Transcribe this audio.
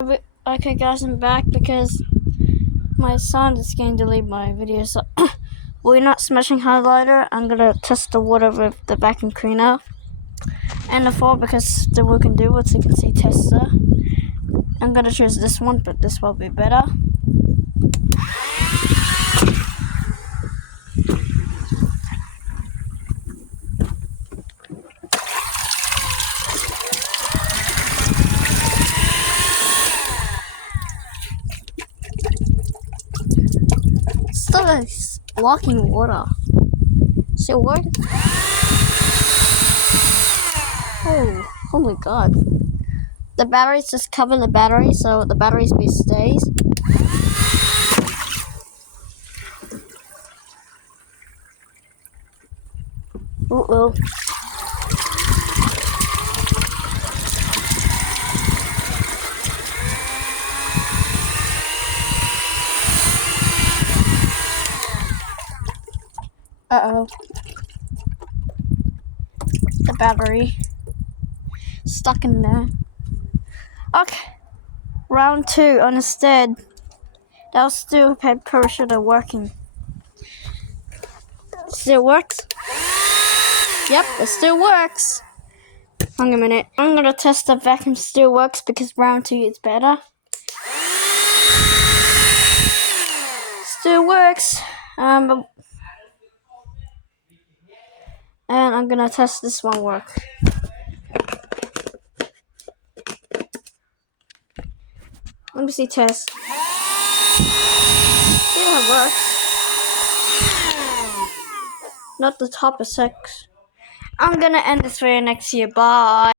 Okay guys, I'm back because my son is going to delete my video, so we're not smashing highlighter. I'm gonna test the water with the vacuum cleaner and the four because the we can do it, so you can see tester. I'm gonna choose this one, but this will be better. Still is blocking water. So what? Oh my god. The batteries just cover the battery, so the battery speed stays. Uh-oh. Uh-oh. The battery stuck in there. Okay. Round 2 instead. That still had parachute working. Still works? Yep, it still works. Hang a minute. I'm gonna test the vacuum still works because round 2 is better. Still works. And I'm gonna test this one work. Let me see test. Yeah, it works. Not the top of 6. I'm gonna end this video next year. Bye.